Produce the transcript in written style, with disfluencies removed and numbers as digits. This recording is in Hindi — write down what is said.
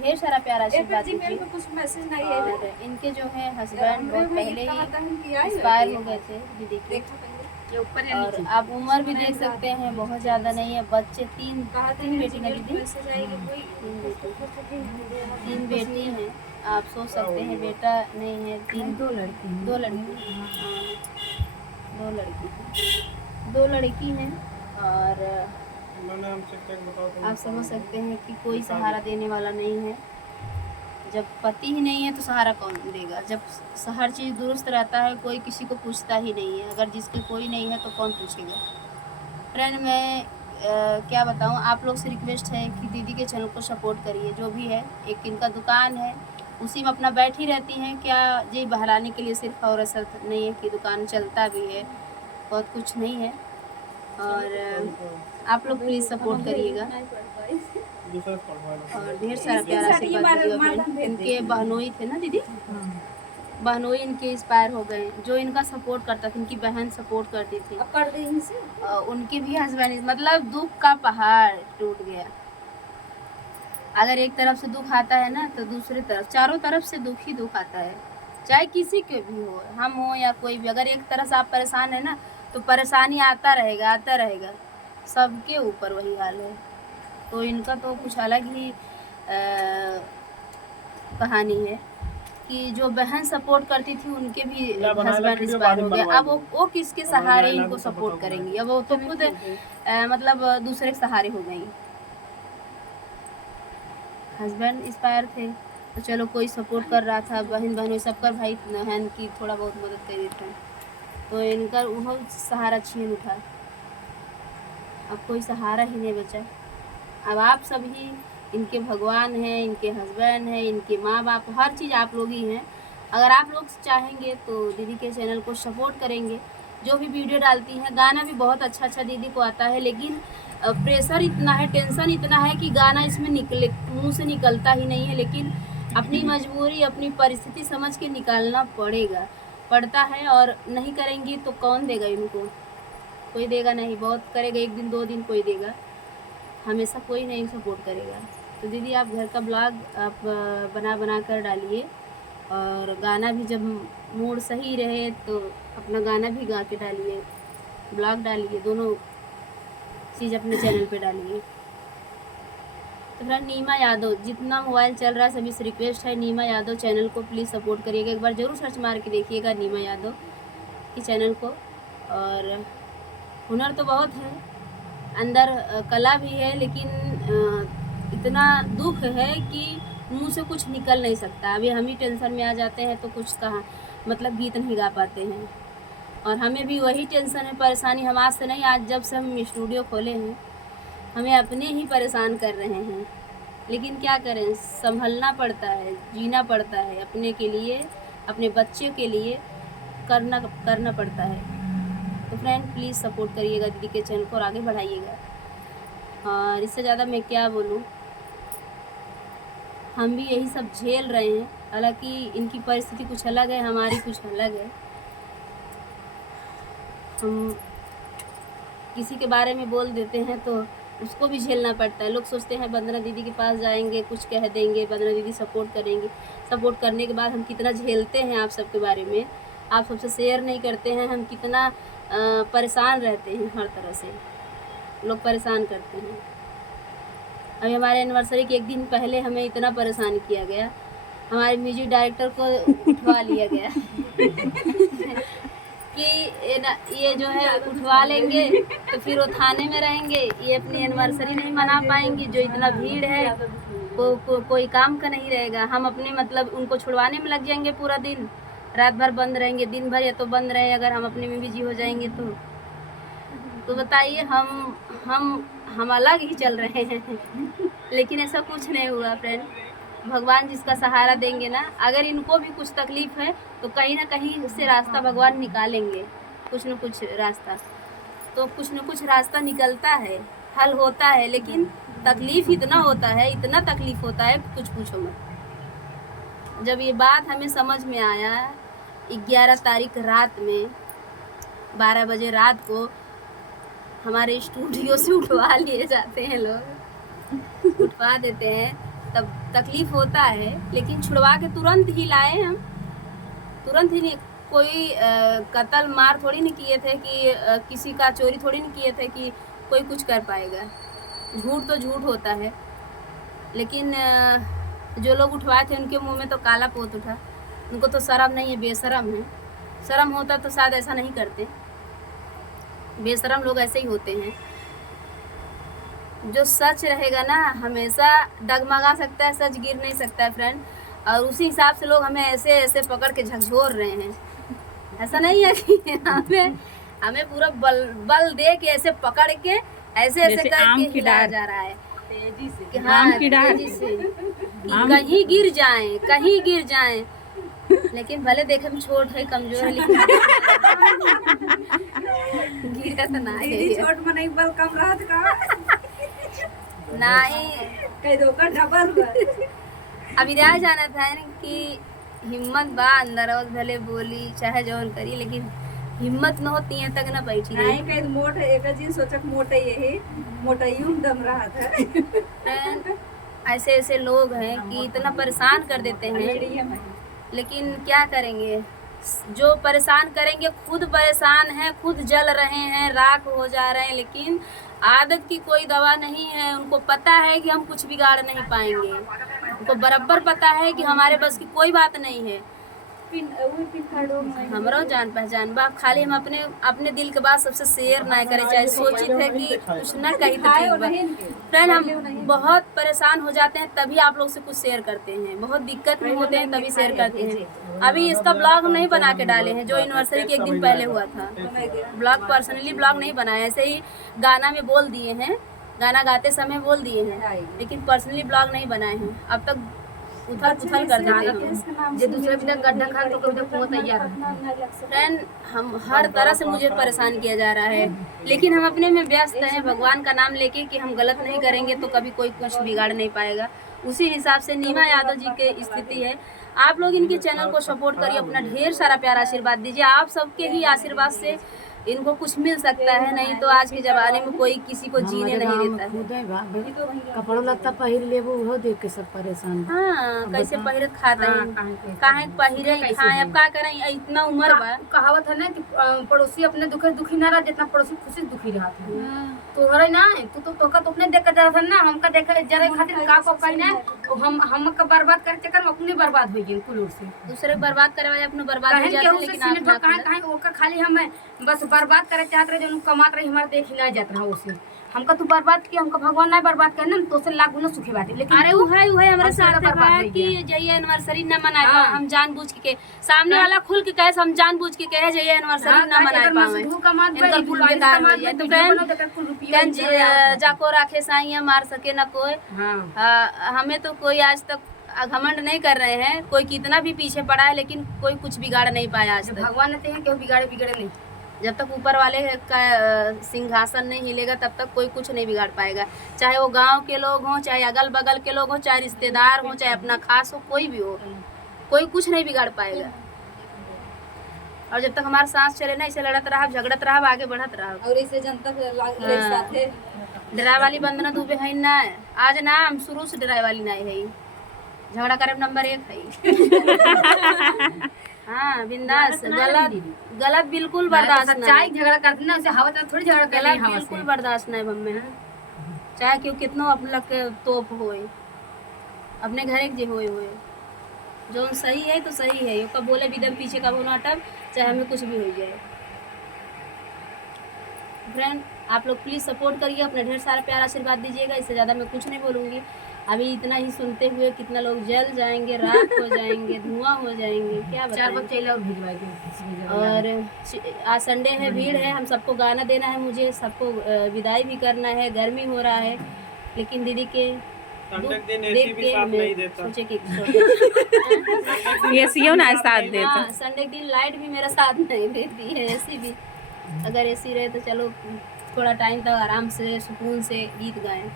ढेर सारा प्यार आशीर्वाद दीजिए। कुछ मैसेज नहीं और इनके जो है हस्बैंड बहुत पहले ही एक्सपायर हो गए थे दीदी के। और आप उम्र भी देख सकते हैं, बहुत ज़्यादा नहीं है। बच्चे तीन बेटी ना दीदी, तीन बेटी हैं। आप सोच सकते हैं, बेटा नहीं है, दो लड़की हैं। दो लड़की हैं। और आप समझ सकते हैं कि कोई सहारा देने वाला नहीं है। जब पति ही नहीं है तो सहारा कौन देगा? जब हर चीज़ दुरुस्त रहता है, कोई किसी को पूछता ही नहीं है। अगर जिसके कोई नहीं है तो कौन पूछेगा? फ्रेंड, मैं क्या बताऊं, आप लोग से रिक्वेस्ट है कि दीदी के चैनल को सपोर्ट करिए। जो भी है, एक इनका दुकान है, उसी में अपना बैठी रहती हैं। क्या जी बहलाने के लिए सिर्फ और ऐसा नहीं है कि दुकान चलता भी है, बहुत कुछ नहीं है। और आप लोग प्लीज़ सपोर्ट करिएगा और ढेर सारा प्यार आशीर्वाद दीजिएगा। इनके बहनोई थे ना दीदी, बहनोई इनके एक्सपायर हो गए। जो इनका सपोर्ट करता था, इनकी बहन सपोर्ट करती थी, उनके भी हस्बैंड, मतलब दुख का पहाड़ टूट गया। अगर एक तरफ से दुख आता है ना, तो दूसरी तरफ, चारों तरफ से दुख ही दुख आता है, चाहे किसी के भी हो, हम हो या कोई भी। अगर एक तरह से आप परेशान है ना, तो परेशानी आता रहेगा, सबके ऊपर वही हाल है। तो इनका तो कुछ अलग ही कहानी है कि जो बहन सपोर्ट करती थी, उनके भी हस्बैंड एक्सपायर हो गए। अब वो किसके सहारे इनको सपोर्ट करेंगी? अब वो तो खुद मतलब दूसरे के सहारे हो गई। हस्बैंड एक्सपायर थे तो चलो कोई सपोर्ट कर रहा था, बहनों सबका भाई बहन की थोड़ा बहुत मदद कर देते हैं, तो इनका वो सहारा छीन उठा। अब कोई सहारा ही नहीं बचा। अब आप सभी इनके भगवान हैं, इनके हस्बैंड हैं, इनके माँ बाप, हर चीज़ आप लोग ही हैं। अगर आप लोग चाहेंगे तो दीदी के चैनल को सपोर्ट करेंगे। जो भी वीडियो डालती हैं, गाना भी बहुत अच्छा दीदी को आता है, लेकिन प्रेशर इतना है, टेंशन इतना है कि गाना इसमें मुँह से निकलता ही नहीं है। लेकिन अपनी मजबूरी, अपनी परिस्थिति समझ के निकालना पड़ता है। और नहीं करेंगी तो कौन देगा इनको? कोई देगा नहीं। बहुत करेगा, एक दिन 2 दिन कोई देगा, हमेशा कोई नहीं सपोर्ट करेगा। तो दीदी आप घर का ब्लॉग आप बना कर डालिए, और गाना भी जब मूड सही रहे तो अपना गाना भी गा के डालिए, ब्लॉग डालिए, दोनों चीज़ अपने चैनल पे डालिए। तो फ्रेंड, नीमा यादव, जितना मोबाइल चल रहा है सभी से रिक्वेस्ट है, नीमा यादव चैनल को प्लीज़ सपोर्ट करिएगा। एक बार ज़रूर सर्च मार के देखिएगा नीमा यादव के चैनल को। और हुनर तो बहुत है, अंदर कला भी है, लेकिन इतना दुख है कि मुंह से कुछ निकल नहीं सकता। अभी हम ही टेंशन में आ जाते हैं तो कुछ कहाँ, मतलब गीत नहीं गा पाते हैं। और हमें भी वही टेंशन है, परेशानी हम आज से नहीं, आज जब से हम स्टूडियो खोले हैं, हमें अपने ही परेशान कर रहे हैं। लेकिन क्या करें, संभलना पड़ता है, जीना पड़ता है, अपने के लिए, अपने बच्चों के लिए करना पड़ता है। तो फ्रेंड प्लीज़ सपोर्ट करिएगा दीदी के चैनल को और आगे बढ़ाइएगा। और इससे ज़्यादा मैं क्या बोलूँ, हम भी यही सब झेल रहे हैं। हालांकि इनकी परिस्थिति कुछ अलग है, हमारी कुछ अलग है। हम किसी के बारे में बोल देते हैं तो उसको भी झेलना पड़ता है। लोग सोचते हैं वंदना दीदी के पास जाएंगे, कुछ कह देंगे, वंदना दीदी सपोर्ट करेंगे। सपोर्ट करने के बाद हम कितना झेलते हैं आप सबके बारे में, आप सबसे शेयर नहीं करते हैं। हम कितना परेशान रहते हैं, हर तरह से लोग परेशान करते हैं। अभी हमारे एनिवर्सरी के एक दिन पहले हमें इतना परेशान किया गया, हमारे म्यूजिक डायरेक्टर को उठवा लिया गया कि ये जो है उठवा लेंगे तो फिर वो थाने में रहेंगे, ये अपनी एनिवर्सरी नहीं मना पाएंगे। जो इतना भीड़ है, कोई काम का नहीं रहेगा। हम अपने मतलब उनको छुड़वाने में लग जाएंगे, पूरा दिन रात भर बंद रहेंगे, दिन भर या तो बंद रहे, अगर हम अपने में बिजी हो जाएंगे तो बताइए, हम अलग ही चल रहे हैं। लेकिन ऐसा कुछ नहीं हुआ फ्रेंड, भगवान जिसका सहारा देंगे ना, अगर इनको भी कुछ तकलीफ है तो कहीं ना कहीं से रास्ता भगवान निकालेंगे, कुछ न कुछ रास्ता, तो कुछ न कुछ रास्ता निकलता है, हल होता है। लेकिन तकलीफ इतना होता है, इतना तकलीफ होता है, कुछ पूछो मत। जब ये बात हमें समझ में आया, 11 तारीख रात में 12 बजे रात को हमारे स्टूडियो से उठवा लिए जाते हैं लोग, उठवा देते हैं, तब तकलीफ होता है, लेकिन छुड़वा के तुरंत ही लाए हम, तुरंत ही नहीं। कोई कत्ल मार थोड़ी नहीं किए थे कि किसी का चोरी थोड़ी नहीं किए थे कि कोई कुछ कर पाएगा। झूठ तो झूठ होता है, लेकिन जो लोग उठवाए थे उनके मुंह में तो काला पोत उठा। उनको तो शर्म नहीं है, बेशरम है। शर्म होता तो शायद ऐसा नहीं करते। बेशरम लोग ऐसे ही होते हैं। जो सच रहेगा ना हमेशा डगमगा सकता है, सच गिर नहीं सकता है फ्रेंड। और उसी हिसाब से लोग हमें ऐसे ऐसे पकड़ के झकझोर रहे हैं। ऐसा नहीं है कि हमें पूरा बल दे के ऐसे पकड़ के ऐसे ऐसे करके हिलाया जा रहा है तेजी से। हाँ, तेजी से कहीं गिर जाएं, कहीं गिर जाएं। लेकिन भले देखे में छोट है, कमजोर है, लेकिन गिरा तो ना है। छोट में नहीं, बल कम रहत का नहीं कई धोखा डबल। अभी रह जाना था कि हिम्मत बा अंदर और भले बोली चाहे जौन करी, लेकिन हिम्मत न होती है तक न बैठी नहीं। कई मोट एक जी सोचक मोटे यही मोटाइयों में दम रहा था। ऐसे ऐसे लोग हैं कि इतना परेशान कर देते हैं, लेकिन क्या करेंगे। जो परेशान करेंगे खुद परेशान हैं, खुद जल रहे हैं, राख हो जा रहे हैं। लेकिन आदत की कोई दवा नहीं है। उनको पता है कि हम कुछ बिगाड़ नहीं पाएंगे। उनको बराबर पता है कि हमारे बस की कोई बात नहीं है। हमारा जान पहचान बा, खाली हम अपने दिल के बात सबसे शेयर ना करे, चाहे सोचित है कि कुछ ना कही तो ठीक बा। फ्रेंड हम बहुत परेशान हो जाते हैं तभी आप लोग से कुछ शेयर करते हैं, बहुत दिक्कत में होते हैं तभी शेयर करते हैं। अभी इसका ब्लॉग नहीं बना के डाले हैं, जो एनिवर्सरी के एक दिन पहले हुआ था। ब्लॉग पर्सनली ब्लॉग नहीं बनाया, ऐसे ही गाना में बोल दिए हैं, गाना गाते समय बोल दिए हैं, लेकिन पर्सनली ब्लॉग नहीं बनाए हैं। अब तक उथल पुथल कर देते हैं। जो दूसरे भी तक गड्ढा खा तो कभी तक तैयार है। फ्रेंड हम हर तरह से मुझे परेशान किया जा रहा है, लेकिन हम अपने में व्यस्त हैं भगवान का नाम लेके कि हम गलत नहीं करेंगे तो कभी कोई कुछ बिगाड़ नहीं पाएगा। उसी हिसाब से नीमा यादव जी की स्थिति है। आप लोग इनके चैनल को सपोर्ट करिए, अपना ढेर सारा प्यार आशीर्वाद दीजिए। आप सबके ही आशीर्वाद से इनको कुछ मिल सकता है, नहीं तो आज के जमाने में कोई किसी को जीने नहीं देता है। कपड़ा लत्ता पहिर लेबो उहो देख के सब परेशान। हाँ, कैसे पहिरत खाता है, काहे पहिरे खाए। अब का करें, इतना उम्र बा। कहावत है ना कि पड़ोसी अपने दुखे दुखी ना रहा जितना पड़ोसी खुशी दुखी रहा था। तो हरे ना तू तो अपने देख कर जरा था ना, हमका देख जरा खातिर का को कहना हम का बर्बाद करे चक्कर में अपने बर्बाद हो गए कुल से। दूसरे बर्बाद करे वाले अपने बर्बाद हो जाते हैं, लेकिन आप ना कहां ओका खाली हम बस बर्बाद करे चाहत रहे, जो कमात रहे हमारे देख ही ना जात रहा उसे। हमका तू बर्बाद किया, हमका भगवान ना बर्बाद करना तो से लाख गुना सुखी बात है। लेकिन अरे वो है हमारे साथ है कि जइए एनिवर्सरी ना मनाए पा हम जानबूझ के, सामने वाला खुल के कहे हम जानबूझ के कहे जइए एनिवर्सरी ना मनाए पावे, इनका कुल बेकार हो जाए। तो फ्रेंड जाको राखे साईं मार सके ना कोई। हमें तो कोई आज तक घमंड नहीं कर रहे हैं, कोई कितना भी पीछे पड़ा है लेकिन कोई कुछ बिगाड़ नहीं पाया आज तक। भगवान ने हैं कि बिगड़े नहीं। जब तक ऊपर वाले का सिंहासन नहीं हिलेगा तब तक कोई कुछ नहीं बिगाड़ पाएगा। चाहे वो गांव के लोग हों, चाहे अगल बगल के लोग हों, चाहे रिश्तेदार हों, चाहे अपना खास हो, कोई भी हो, कोई कुछ नहीं बिगाड़ पाएगा। और जब तक हमारा सांस चले ना, इसे लड़त रहा, झगड़त रहा, आगे बढ़त रहा। और इसे जनता डराई वाली बंदना दुबे है ना, आज ना हम शुरू से डराई वाली नहीं है, झगड़ा करे नंबर 1 है। हाँ बिंदास, गलत बिल्कुल बर्दाश्त नहीं। सच्चाई झगड़ा करते ना, उसे हवा थोड़ी झगड़ा करते हैं। बिल्कुल बर्दाश्त नहीं मम्मी, चाहे क्यों कितनो अपने लग के तोप होए, अपने घर एक जे होए जो सही है तो सही है, कब बोले बिदम पीछे का बोना अटक, चाहे हमें कुछ भी हो जाए। फ्रेंड आप लोग प्लीज़ सपोर्ट करिए, अपना ढेर सारा प्यार आशीर्वाद दीजिएगा। इससे ज़्यादा मैं कुछ नहीं बोलूँगी। अभी इतना ही सुनते हुए कितना लोग जल जाएंगे, राख हो जाएंगे, धुआं हो जाएंगे, क्या बताएं। और आज संडे है, भीड़ है, हम सबको गाना देना है, मुझे सबको विदाई भी करना है, गर्मी हो रहा है, लेकिन दीदी के देख के हमें सोचे कि एसीओ ना साथ देता। हाँ, संडे के दिन लाइट भी मेरा साथ नहीं देती है, एसी भी। अगर एसी रहे तो चलो थोड़ा टाइम तक आराम से सुकून से गीत गाएं।